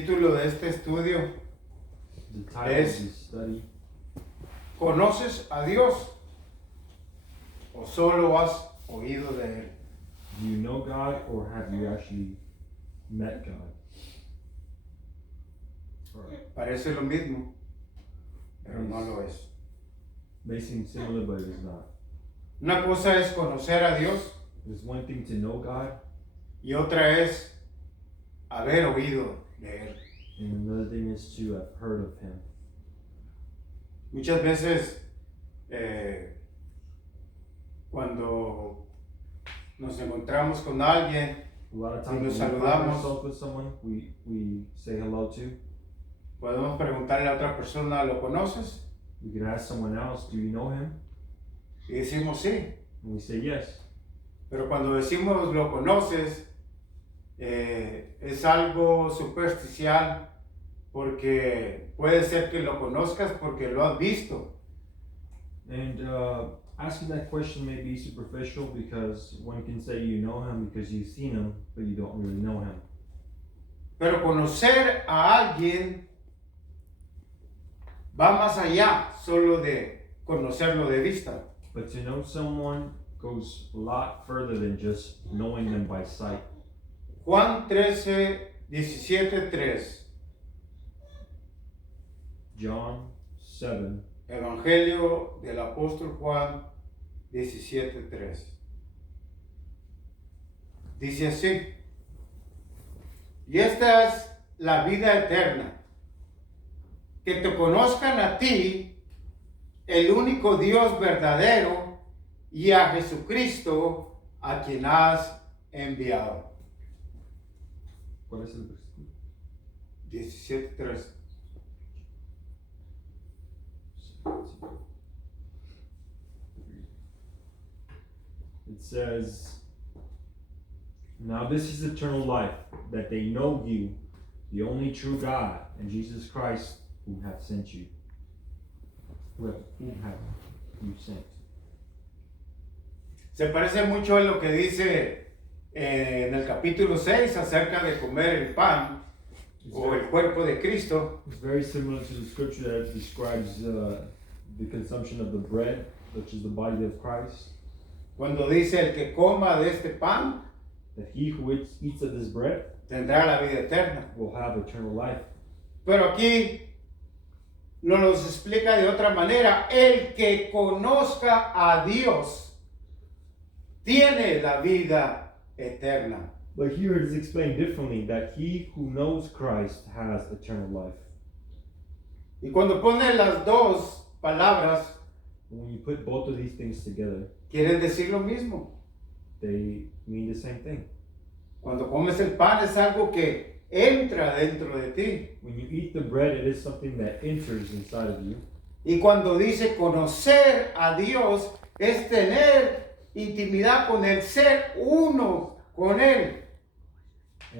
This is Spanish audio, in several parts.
título de este estudio The title es of this study, ¿Conoces a Dios o solo has oído de Él? do you know God or have you actually met God? Parece lo mismo, pero no lo es. May seem similar, but it is not. Una cosa es conocer a Dios It is one thing to know God, y otra es haber oído de Él. and another thing is to have heard of Him. Muchas veces cuando nos encontramos con alguien, A lot of Si times nos when we find saludamos, ourselves with someone we say hello to. podemos preguntarle a otra persona, ¿lo conoces? We can ask someone else, do you know Him? Y decimos sí. And we say yes. Pero cuando decimos lo conoces, es algo superficial porque puede ser que lo conozcas porque lo has visto. And asking that question may be superficial because one can say you know Him because you've seen Him, but you don't really know Him. Pero conocer a alguien va más allá solo de conocerlo de vista. But to know someone goes a lot further than just knowing them by sight. Juan 13:17-3. John 7, Evangelio del apóstol Juan 17:3. Dice así: y esta es la vida eterna, que te conozcan a ti, el único Dios verdadero, y a Jesucristo, a quien has enviado. ¿cuál es el versículo? 17:3. It says, now this is eternal life, that they know you, the only true God, and Jesus Christ, who hath sent you. Who have you sent. Se parece mucho a lo que dice en el capítulo 6 acerca de comer el pan o el cuerpo de Cristo. It's very similar to the scripture that describes the consumption of the bread, which is the body of Christ. Cuando dice el que coma de este pan That he who eats of this bread tendrá la vida eterna. will have eternal life. Pero aquí nos lo explica de otra manera. El que conozca a Dios tiene la vida eterna. But here it is explained differently, that he who knows Christ has eternal life. Y cuando pone las dos palabras, When you put both of these things together, quieren decir lo mismo. they mean the same thing. Cuando comes el pan es algo que entra dentro de ti. When you eat the bread, it is something that enters inside of you. Y cuando dice conocer a Dios es tener intimidad con Él, ser uno con Él.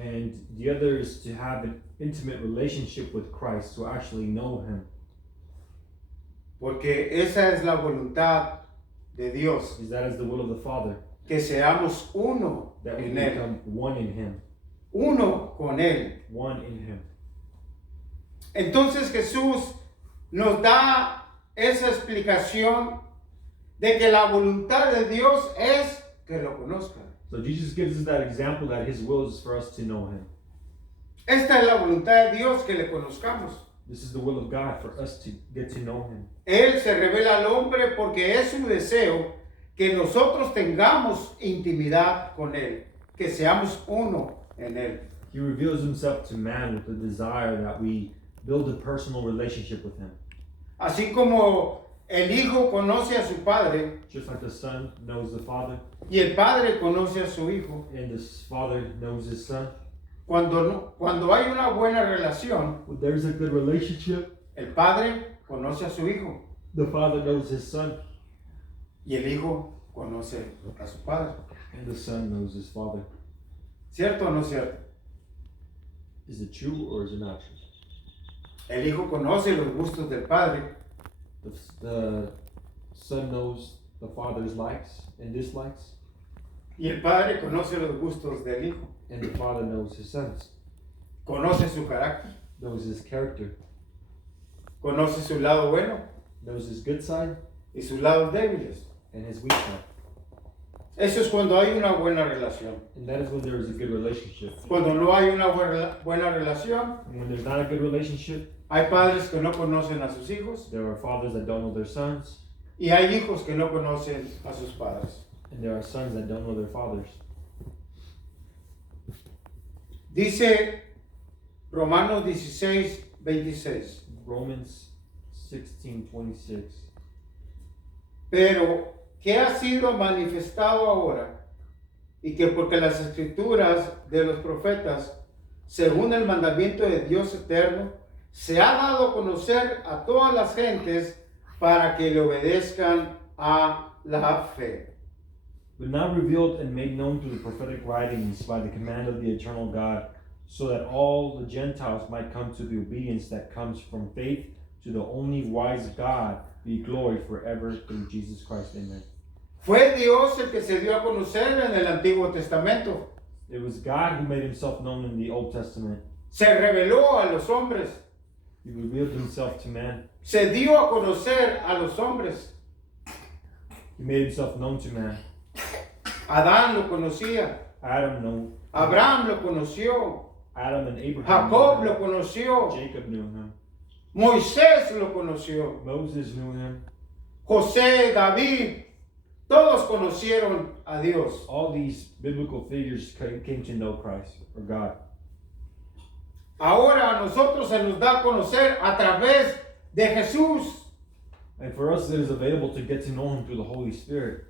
And the other is to have an intimate relationship with Christ, to actually know Him. Porque esa es la voluntad de Dios, Because that is the will of the Father, que seamos uno that we en Él, become one in Him. uno con Él. One in Him. Entonces Jesús nos da esa explicación de que la voluntad de Dios es que lo conozcan. So Jesus gives us that example that His will is for us to know Him. Esta es la voluntad de Dios, que le conozcamos. This is the will of God, for us to get to know Him. Él se revela al hombre porque es su deseo que nosotros tengamos intimidad con Él, que seamos uno en Él. He reveals Himself to man with the desire that we build a personal relationship with Him. Así como el hijo conoce a su padre Just like the Son knows the Father, y el padre conoce a su hijo, and the Father knows His Son. cuando hay una buena relación, When there's a good relationship, el padre conoce a su hijo the Father knows His Son, y el hijo conoce a su padre. and the Son knows His Father. ¿Cierto o no cierto? Is it true or is it not true? El hijo conoce los gustos del padre The Son knows the Father's likes and dislikes, y el padre conoce los gustos del hijo. and the Father knows His Son's. Conoce su carácter, knows his character, conoce su lado bueno knows his good side y sus lados débiles. and his weak side. Eso es cuando hay una buena relación. And that is when there is a good relationship. Cuando no hay una buena relación, And when there's not a good relationship, hay padres que no conocen a sus hijos there are fathers that don't know their sons, y hay hijos que no conocen a sus padres. and there are sons that don't know their fathers. Dice Romanos 16:26. Romans 16:26. Pero que ha sido manifestado ahora y que porque las escrituras de los profetas, según el mandamiento de Dios eterno, se ha dado a conocer a todas las gentes para que le obedezcan a la fe. But now revealed and made known through the prophetic writings by the command of the eternal God, so that all the Gentiles might come to the obedience that comes from faith to the only wise God, be glory forever through Jesus Christ. Amen. Fue Dios el que se dio a conocer en el Antiguo Testamento. It was God who made himself known in the Old Testament. Se reveló a los hombres. He revealed himself to man. Se dio a conocer a los hombres. He made himself known to man. Adán lo conocía. Adam knew. Abraham lo conoció. Adam and Abraham Jacob knew lo him. conoció. Jacob knew him. Moisés lo conoció. Moses knew him. José, David, todos conocieron a Dios. All these biblical figures came to know Christ or God. Ahora a nosotros se nos da a conocer a través de Jesús. And for us, it is available to get to know him through the Holy Spirit.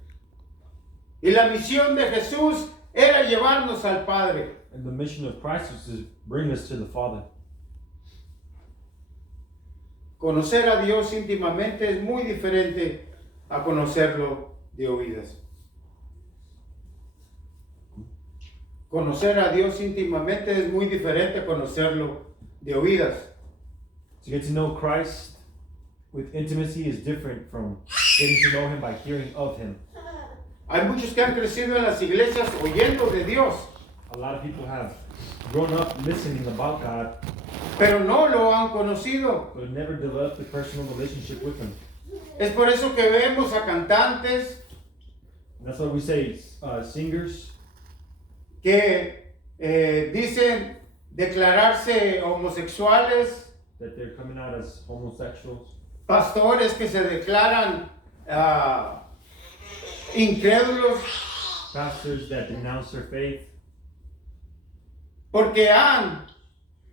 Y la misión de Jesús era llevarnos al Padre. And the mission of Christ is to bring us to the Father. Conocer a Dios íntimamente es muy diferente a conocerlo de oídas. Conocer a Dios íntimamente es muy diferente a conocerlo de oídas. To get to know Christ with intimacy is different from getting to know him by hearing of him. Hay muchos que han crecido en las iglesias oyendo de Dios, A lot of people have grown up listening about God, pero no lo han conocido. but have never developed a personal relationship with him. Es por eso que vemos a cantantes And that's why we say singers que dicen declararse homosexuales, that they're coming out as homosexuals, pastores que se declaran incrédulos pastors that denounce their faith porque han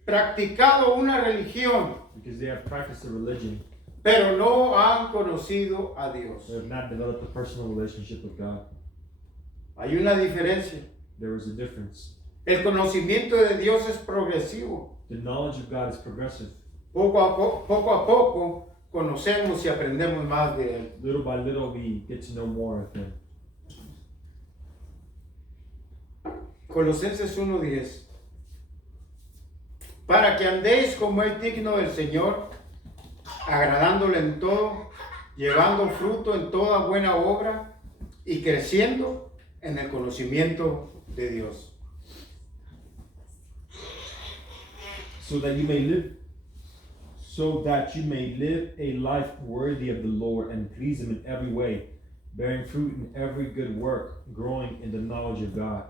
practicado una religión, because they have practiced a religion, pero no han conocido a Dios. they have not developed a personal relationship with God. Hay una diferencia. There is a difference. El conocimiento de Dios es progresivo. The knowledge of God is progressive. Poco a poco conocemos y aprendemos más de Él. Little by little, we get to know more of him. Colosenses 1:10. Para que andéis como es digno del Señor, agradándole en todo, llevando fruto en toda buena obra y creciendo en el conocimiento de Dios. So that you may live a life worthy of the Lord and please him in every way, bearing fruit in every good work, growing in the knowledge of God.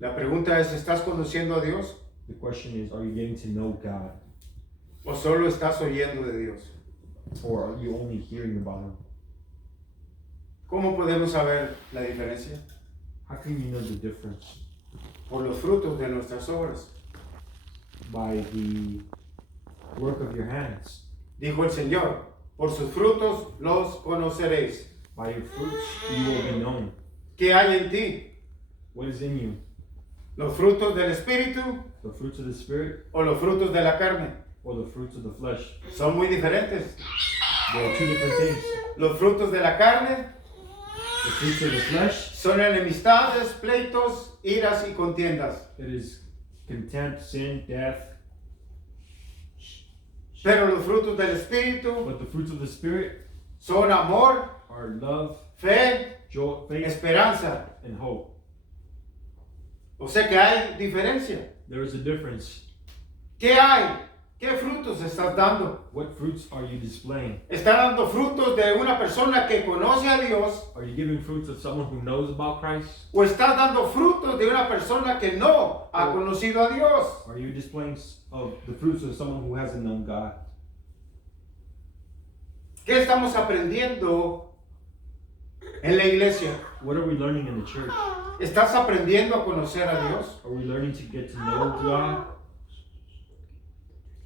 La pregunta es, ¿estás conociendo a Dios The question is, are you getting to know God, o solo estás oyendo de Dios? or are you only hearing about him? ¿Cómo podemos saber la diferencia? How can you know the difference? Por los frutos de nuestras obras. By the work of your hands. Dijo el Señor, por sus frutos los conoceréis. By your fruits you will be known. ¿Qué hay en ti? What is in you? ¿Los frutos del Espíritu The fruits of the Spirit o los frutos de la carne? or the fruits of the flesh? Son muy diferentes. There are two different things. Los frutos de la carne The fruits of the flesh, son enemistades, pleitos, iras y contiendas. it is contempt, sin, death. Pero los frutos del Espíritu But the fruits of the Spirit son amor, are love, fe, joy, faith, esperanza. and hope. O sea que hay diferencia. There is a difference. ¿Qué hay? ¿Qué frutos estás dando? What fruits are you displaying? ¿Estás dando frutos de una persona que conoce a Dios? Are you giving fruits of someone who knows about Christ? ¿O estás dando frutos de una persona que no ha conocido a Dios? Are you displaying of the fruits of someone who hasn't known God? ¿Qué estamos aprendiendo en la iglesia? What are we learning in the church? ¿Estás aprendiendo a conocer a Dios? Are we learning to get to know God?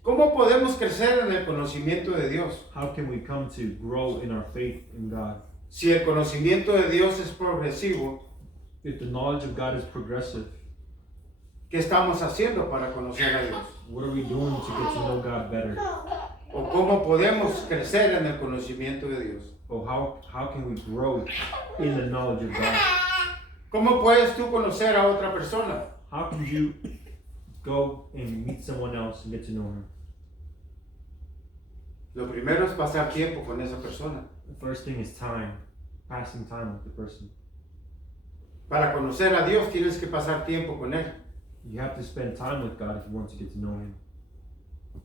¿Cómo podemos crecer en el conocimiento de Dios? How can we come to grow in our faith in God? Si el conocimiento de Dios es progresivo, If the knowledge of God is progressive, ¿qué estamos haciendo para conocer a Dios? what are we doing to get to know God better? ¿O cómo podemos crecer en el conocimiento de Dios? Or how can we grow in the knowledge of God? ¿Cómo puedes tú conocer a otra persona? How can you go and meet someone else and get to know him? Lo primero es pasar tiempo con esa persona. The first thing is time, passing time with the person. Para conocer a Dios tienes que pasar tiempo con Él. You have to spend time with God if you want to get to know him.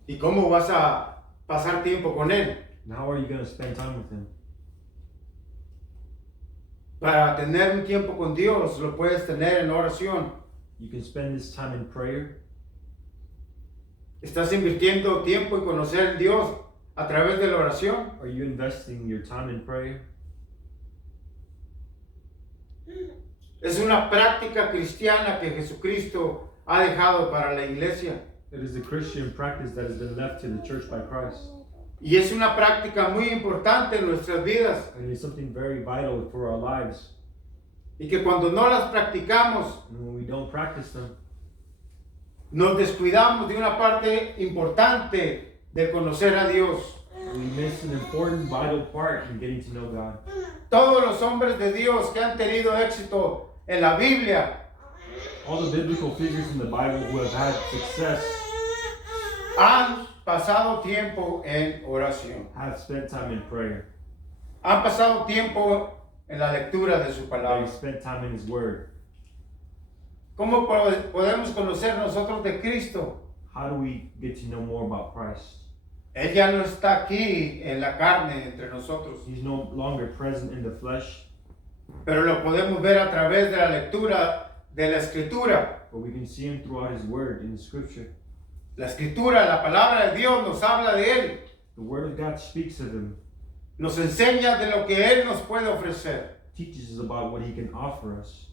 ¿Y cómo vas a pasar tiempo con Él? And how are you going to spend time with him? Para tener un tiempo con Dios lo puedes tener en oración. You can spend this time in prayer. ¿Estás invirtiendo tiempo en conocer a Dios a través de la oración? Are you investing your time in prayer? Es una práctica cristiana que Jesucristo ha dejado para la iglesia. It is a Christian practice that has been left to the church by Christ. Y es una práctica muy importante en nuestras vidas. And it's something very vital for our lives. Y que cuando no las practicamos, And when we don't practice them, nos descuidamos de una parte importante de conocer a Dios. we miss an important, vital part in getting to know God. Todos los hombres de Dios que han tenido éxito en la Biblia All the biblical figures in the Bible who have had success han pasado tiempo en oración. have spent time in prayer. Han pasado tiempo en la lectura de su They've palabra. spent time in His Word. ¿Cómo podemos conocer nosotros de Cristo? How do we get to know more about Christ? Él ya no está aquí en la carne entre nosotros, He's no longer present in the flesh, pero lo podemos ver a través de la lectura de la Escritura. but we can see Him throughout His Word in the Scripture. La Escritura, la palabra de Dios nos habla de Él, The Word of God speaks of Him, nos enseña de lo que Él nos puede ofrecer, teaches us about what He can offer us,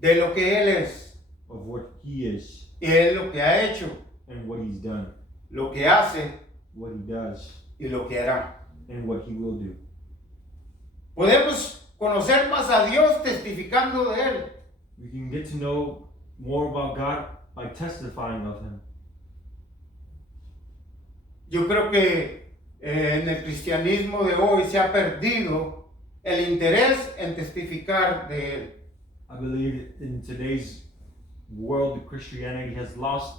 de lo que Él es of what He is y Él lo que ha hecho, and what He's done, lo que hace what He does, y lo que hará. and what He will do. Podemos conocer más a Dios testificando de Él. We can get to know more about God by testifying of Him. Yo creo que en el cristianismo de hoy se ha perdido el interés en testificar de Él. I believe in today's world, Christianity has lost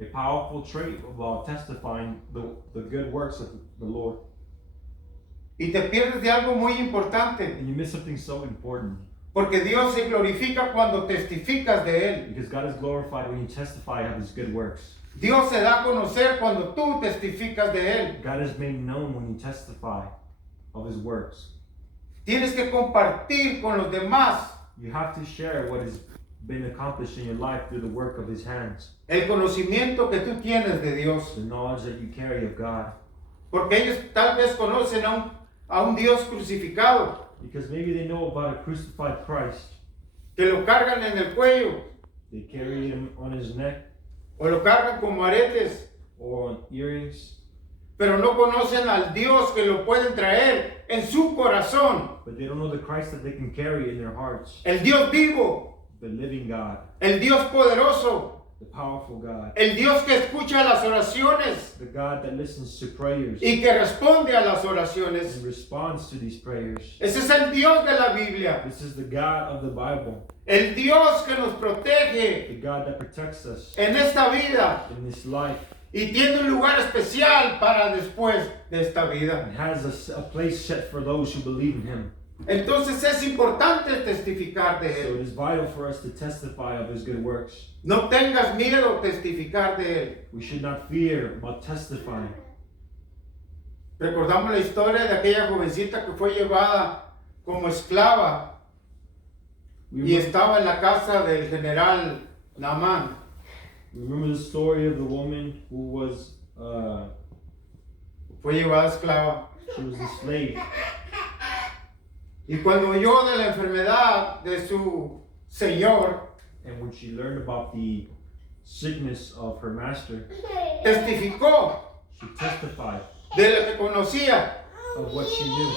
a powerful trait about testifying the good works of the Lord. Y te pierdes de algo muy importante, And you miss something so important, porque Dios se glorifica cuando testificas de Él. because God is glorified when you testify of His good works. Dios se da a conocer cuando tú testificas de Él. God is made known when you testify of His works. Tienes que compartir con los demás You have to share what has been accomplished in your life through the work of His hands, el conocimiento que tú tienes de Dios. the knowledge that you carry of God. Porque ellos tal vez conocen a un Dios crucificado, Because maybe they know about a crucified Christ. que lo cargan en el cuello They carry Him on His neck o lo cargan como aretes, or on earrings, pero no conocen al Dios que lo pueden traer en su corazón. but they don't know the Christ that they can carry in their hearts. El Dios vivo, The living God, el Dios poderoso, the powerful God, el Dios que escucha las oraciones the God that listens to prayers y que responde a las oraciones. and responds to these prayers. Ese es el Dios de la Biblia, This is the God of the Bible, el Dios que nos protege the God that protects us en esta vida in this life y tiene un lugar especial para después de esta vida. and has a place set for those who believe in Him. Entonces es importante testificar de So Él. it is vital for us to testify of his good works. No tengas miedo testificar de Él. We should not fear about testifying. Recordamos la historia de aquella jovencita que fue llevada como esclava We y remember, estaba en la casa del general Naamán. the story of the woman who was Fue llevada esclava. she was a slave, Y cuando oyó de la enfermedad de su señor, and when she learned about the sickness of her master, testificó she testified de lo que conocía of what she knew,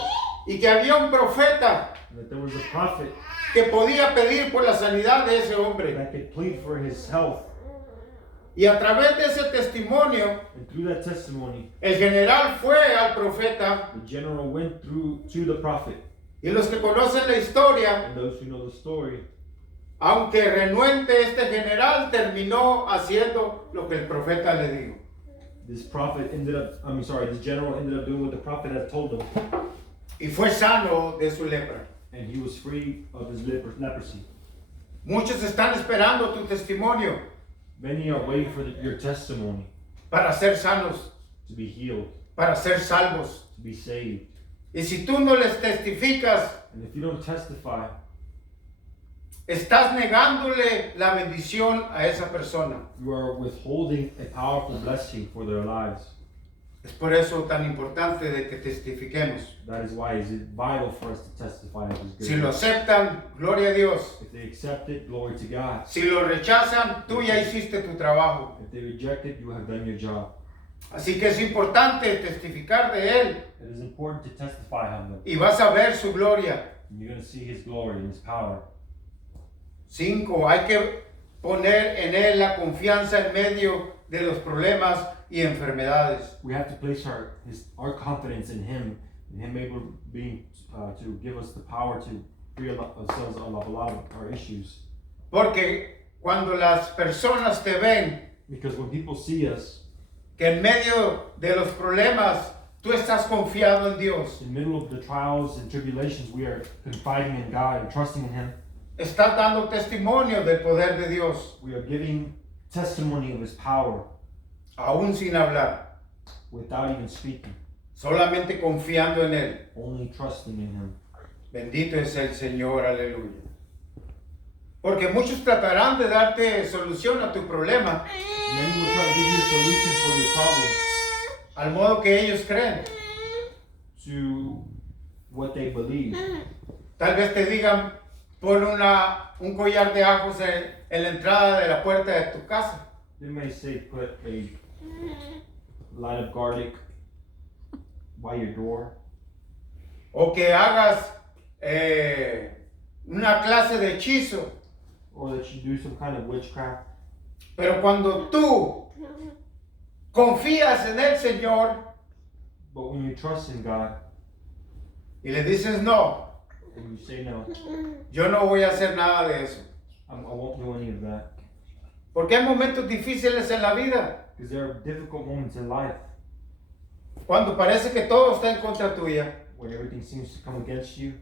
y que había un profeta and that there was a prophet que podía pedir por la sanidad de ese hombre. that could plead for his health. Y a través de ese testimonio, And through that testimony, el general fue al profeta, the general went through to the prophet. y los que conocen la historia, And those who know the story, aunque renuente, este general terminó haciendo lo que el profeta le dijo. this general ended up doing what the prophet had told him, Y fue sano de su lepra. and he was free of his leprosy. Muchos están esperando tu testimonio Many are waiting for your testimony para ser sanos, to be healed, para ser salvos. to be saved. Y si tú no les testificas, And if you don't testify, estás negándole la bendición a esa persona. you are withholding a powerful blessing for their lives. Es por eso tan importante de que testifiquemos. That is why it is vital for us to testify of his Si lo goodness. aceptan, gloria a Dios. If they accept it, glory to God. Si lo rechazan, tú ya hiciste tu trabajo. If they reject it, you have done your job. Así que es importante testificar de Él It is important to testify of him. y vas a ver su gloria. And you're going to see his glory and his power. 5. Hay que poner en Él la confianza en medio de los problemas y enfermedades. We have to place our confidence in him, and him able to give us the power to free ourselves of a lot of our issues. Porque cuando las personas te ven Because when people see us que en medio de los problemas tú estás confiado en Dios, in the middle of the trials and tribulations, we are confiding in God and trusting in him. estás dando testimonio del poder de Dios, We are giving testimony of his power aún sin hablar, without even speaking, solamente confiando en Él. only trusting in him. Bendito es el Señor, aleluya. Porque muchos tratarán de darte solución a tu problema, Many will try to give you a solution for your problem al modo que ellos creen. to what they believe. Tal vez te digan, pon un collar de ajos en la entrada de la puerta de tu casa. They may say put a line of garlic by your door, O que hagas una clase de hechizo. or that you do some kind of witchcraft. Pero cuando tú confías en el Señor But when you trust in God y le dices, no, and you say no, yo no voy a hacer nada de eso. I won't do any of that. Porque hay momentos difíciles en la vida, Because there are difficult moments in life cuando parece que todo está en contra tuya, when everything seems to come against you,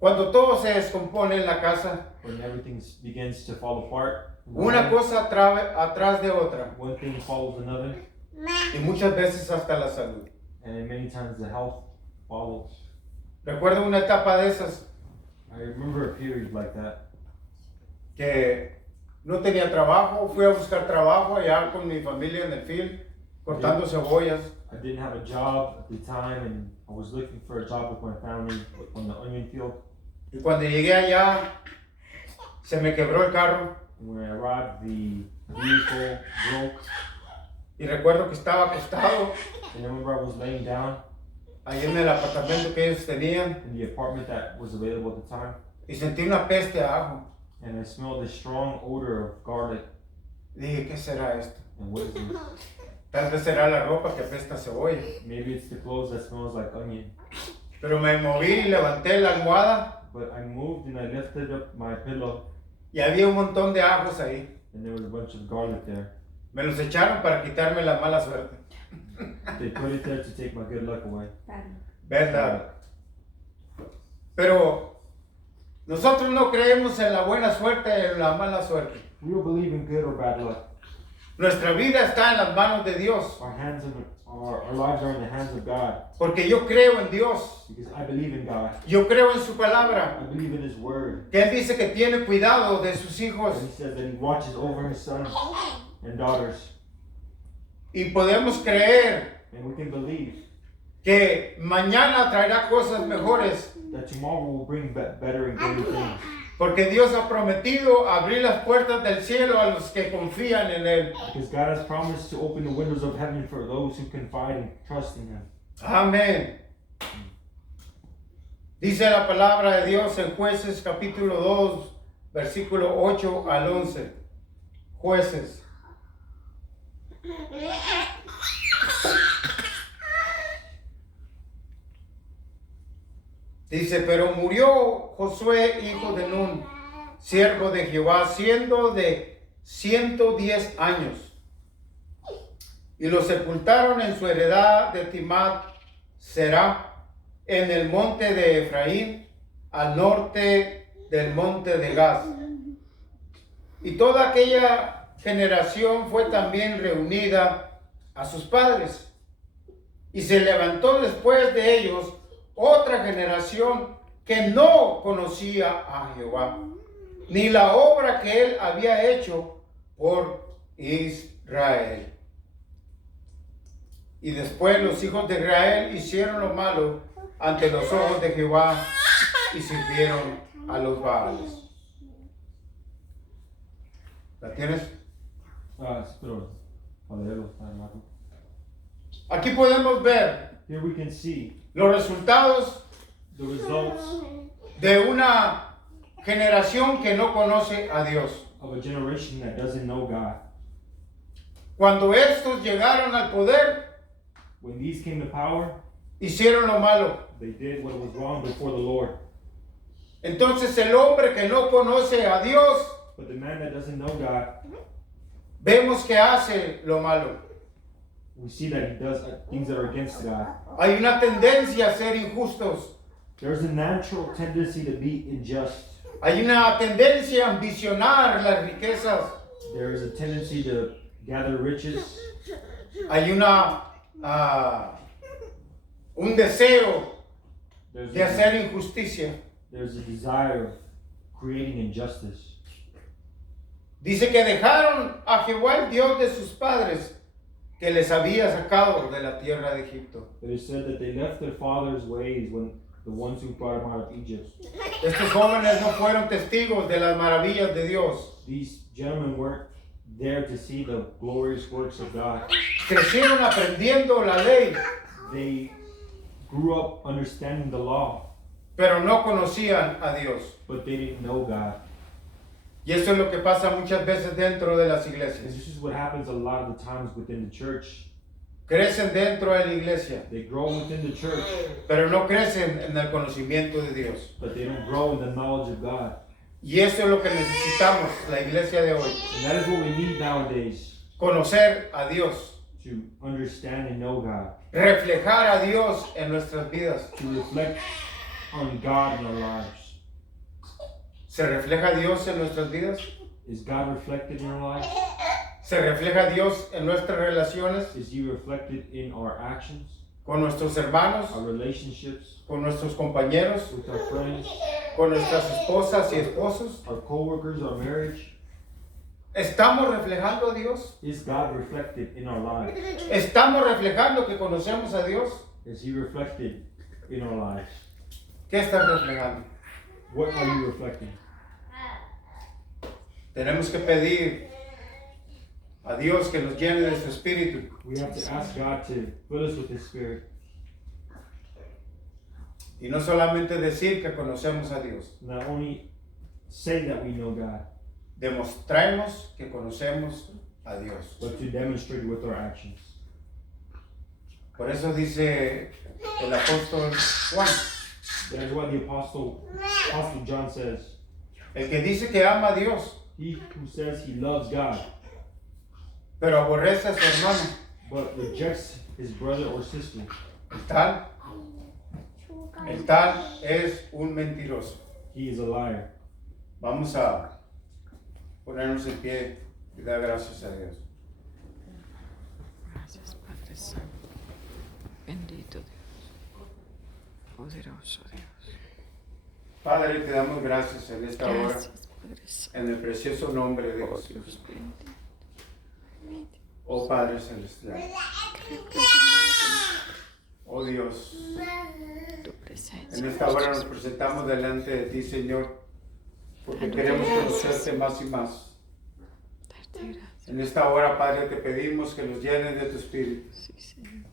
cuando todo se descompone en la casa, when everything begins to fall apart. una cosa atrás de otra, One thing follows another, y muchas veces hasta la salud. and then many times the health follows. Recuerdo una etapa de esas I remember a period like that. que no tenía trabajo, fui a buscar trabajo allá con mi familia en el field, cortando cebollas. I didn't have a job at the time, and I was looking for a job with my family on the onion field. Y cuando llegué allá, se me quebró el carro. And when I arrived, the vehicle broke, Y recuerdo que estaba acostado and I remember I was laying down ahí en el apartamento que ellos tenían in the apartment that was available at the time, y sentí una peste a ajo. and I smelled a strong odor of garlic. Dije, ¿qué será esto? And what is this? Tal vez será la ropa que apesta a cebolla. Maybe it's the clothes that smells like onion. Pero me moví y levanté la almohada But I moved and I lifted up my pillow, y había un montón de ajos ahí. and there was a bunch of garlic there. Me los echaron para quitarme la mala suerte. They put it there to take my good luck away. ¿Verdad? Pero Nosotros no creemos en la buena suerte y en la mala suerte. We don't believe in good or bad luck. Nuestra vida está en las manos de Dios. Our lives are in the hands of God. Porque yo creo en Dios. Because I believe in God. Yo creo en su palabra. I believe in His Word. Que Él dice que tiene cuidado de sus hijos. And He says that He watches over His sons and daughters. Y podemos creer And we can believe que mañana traerá cosas mejores. that tomorrow will bring better and greater things. Porque Dios ha prometido abrir las puertas del cielo a los que confían en Él. Because God has promised to open the windows of heaven for those who confide and trust in Him. Amén. Dice la palabra de Dios en Jueces capítulo 2, versículo 8 al 11. Jueces. Dice, pero murió Josué, hijo de Nun, siervo de Jehová, siendo de 110 años. Y lo sepultaron en su heredad de Timat Será, en el monte de Efraín, al norte del monte de Gaz. Y toda aquella generación fue también reunida a sus padres. Y se levantó después de ellos otra generación que no conocía a Jehová, ni la obra que Él había hecho por Israel. Y después los hijos de Israel hicieron lo malo ante los ojos de Jehová y sirvieron a los Baales. ¿La tienes? Pero, Aquí podemos ver here we can see los resultados the results de una generación que no conoce a Dios. of a generation that doesn't know God. Cuando estos llegaron al poder, When these came to power, hicieron lo malo. they did what was wrong before the Lord. Entonces el hombre que no conoce a Dios, But the man that doesn't know God, vemos que hace lo malo. we see that he does things that are against God. Hay una tendencia a ser injustos. There's a natural tendency to be unjust. Hay una tendencia a ambicionar las riquezas. There is a tendency to gather riches. Hay un deseo There's de hacer injusticia. there's a desire of creating injustice. Dice que dejaron a Jehová, el Dios de sus padres, que les había sacado de la tierra de Egipto. It is said that they left their father's ways when the ones who brought them out of Egypt. Estos jóvenes no fueron testigos de las maravillas de Dios. These gentlemen weren't there to see the glorious works of God. Crecieron aprendiendo la ley, They grew up understanding the law, pero no conocían a Dios. but they didn't know God. Y eso es lo que pasa muchas veces dentro de las And iglesias. this is what happens a lot of the times within the church. Crecen dentro de la iglesia, They grow within the church, pero no crecen en el conocimiento de Dios. but they don't grow in the knowledge of God. Y eso es lo que necesitamos, la iglesia de hoy. And that is what we need nowadays, Conocer a Dios, to understand and know God, reflejar a Dios en nuestras vidas. to reflect on God in our lives. ¿Se refleja Dios en nuestras vidas? Is God reflected in our lives? ¿Se refleja Dios en nuestras relaciones Is He reflected in our actions, con nuestros hermanos, our relationships, con nuestros compañeros, with our friends, con nuestras esposas y esposos? our co-workers, our marriage? ¿Estamos reflejando a Dios? Is God reflected in our lives? ¿Estamos reflejando que conocemos a Dios? Is He reflected in our lives? ¿Qué estás reflejando? What are you reflecting? Tenemos que pedir a Dios que nos llene de su espíritu. We have to ask God to fill us with His Spirit. Y no solamente decir que conocemos a Dios. Not only say that we know God, Demostremos que conocemos a Dios. but to demonstrate with our actions. Por eso dice el apóstol Juan, That is why the Apostle John says, el que dice que ama a Dios, he who says he loves God, pero aborrece a su hermano, but rejects his brother or sister, el tal es un mentiroso. He is a liar. Vamos a ponernos en pie y dar gracias a Dios. Gracias, Padre Santo. Bendito Dios. Poderoso Dios. Padre, te damos gracias en esta hora, Gracias, Padre Santo. en el precioso nombre de Oh, Jesús. Dios bendito. Oh Padre Celestial, Creo que oh Dios, tu presencia. en esta hora nos presentamos delante de ti, Señor, porque queremos conocerte más y más. Darte gracias. En esta hora, Padre, te pedimos que nos llenes de tu Espíritu. Sí, Señor.